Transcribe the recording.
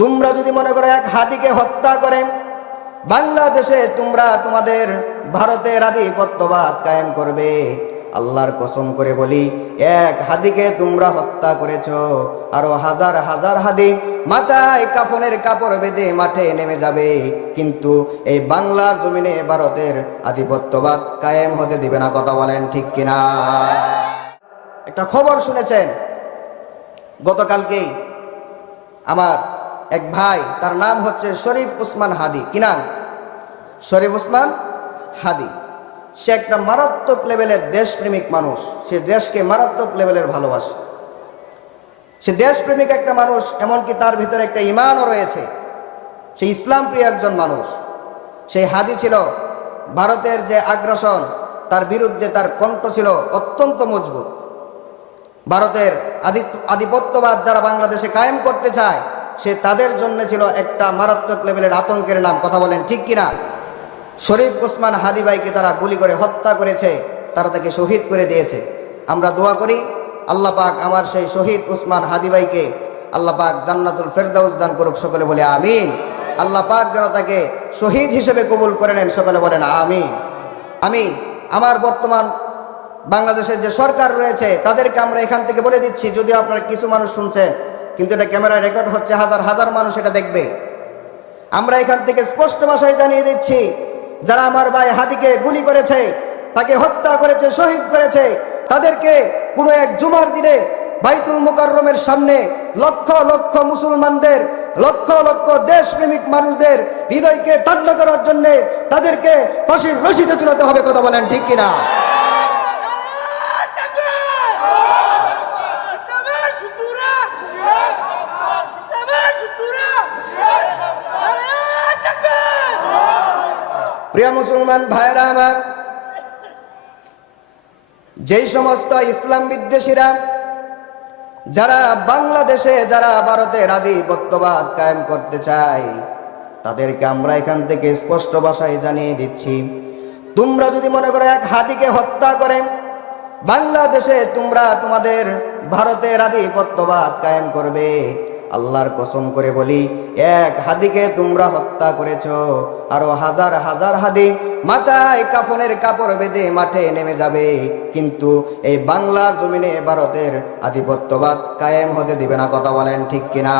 তোমরা যদি মনে করো এক হাতিকে হত্যা করে বাংলাদেশে তোমরা তোমাদের ভারতের আধিপত্যবাদ কায়েম করবে, আল্লাহর কসম করে বলি, এক হাদিকে তোমরা হত্যা করেছো, আরো হাজার হাজার হাদি মাথায় কাফনের কাপড় বেঁধে মাঠে নেমে যাবে, কিন্তু এই বাংলার জমিনে ভারতের আধিপত্যবাদ কায়েম হতে দিবে না। কথা বলেন ঠিক কিনা? একটা খবর শুনেছেন, গতকালকেই আমার এক ভাই, তার নাম হচ্ছে শরীফ উসমান হাদি। কি নাম? শরীফ উসমান হাদি। সে একটা মারাত্মক লেভেলের দেশপ্রেমিক মানুষ, সে দেশকে মারাত্মক লেভেলের ভালোবাসে, সে দেশপ্রেমিক একটা মানুষ, এমনকি তার ভিতরে একটা ঈমানও রয়েছে, সে ইসলাম প্রিয় একজন মানুষ। সেই হাদি ছিল ভারতের যে আগ্রাসন, তার বিরুদ্ধে তার কণ্ঠ ছিল অত্যন্ত মজবুত। ভারতের আধিপত্যবাদ যারা বাংলাদেশে কায়েম করতে চায়, সে তাদের জন্য ছিল একটা মারাত্মক লেভেলের আতঙ্কের নাম। কথা বলেন ঠিক কিনা? শরীফ উসমান হাদি ভাইকে তারা গুলি করে হত্যা করেছে, তারা তাকে শহীদ করে দিয়েছে। আমরা দোয়া করি আল্লাহ পাক আমার সেই শহীদ উসমান হাদি ভাইকে আল্লাহ পাক জান্নাতুল ফেরদাউস দান করুক। সকলে বলে আমিন। আল্লাহ পাক যেন তাকে শহীদ হিসেবে কবুল করে নেন। সকলে বলেন আমিন। আমি আমার বর্তমান বাংলাদেশের যে সরকার রয়েছে তাদেরকে আমরা এখান থেকে বলে দিচ্ছি, যদিও আপনারা কিছু মানুষ শুনছেন, কিন্তু এটা ক্যামেরায় রেকর্ড হচ্ছে, হাজার হাজার মানুষ এটা দেখবে। আমরা এখান থেকে স্পষ্ট ভাষায় জানিয়ে দিচ্ছি, যারা আমার ভাই হাদিকে গুলি করেছে, তাকে হত্যা করেছে, শহীদ করেছে, তাদেরকে কোনো এক জুমার দিনে বাইতুল মুকাররমের সামনে লক্ষ লক্ষ মুসলমানদের, লক্ষ লক্ষ দেশপ্রেমিক মানুষদের হৃদয়কে ঠান্ডা করার জন্য তাদেরকে ফাঁসির রশিতে ঝুলাতে হবে। কথা বলেন ঠিক কিনা? প্রিয় মুসলমান ভাইরা আমার, যেই সমস্ত ইসলাম বিদ্বেষীরা যারা বাংলাদেশে, যারা ভারতের আধিপত্যবাদ কায়েম করতে চায়, তাদেরকে আমরা এখান থেকে স্পষ্ট ভাষায় জানিয়ে দিচ্ছি, তোমরা যদি মনে করো এক হাতিকে হত্যা করে বাংলাদেশে তোমরা তোমাদের ভারতের আধিপত্যবাদ কায়েম করবে, আল্লাহর কসম করে বলি, এক হাদিকে তোমরা হত্যা করেছো, আরো হাজার হাজার হাদি মাথায় কাফনের কাপড় বেঁধে মাঠে নেমে যাবে, কিন্তু এই বাংলার জমিনে ভারতের আধিপত্যবাদ কায়েম হতে দিবে না। কথা বলেন ঠিক কিনা?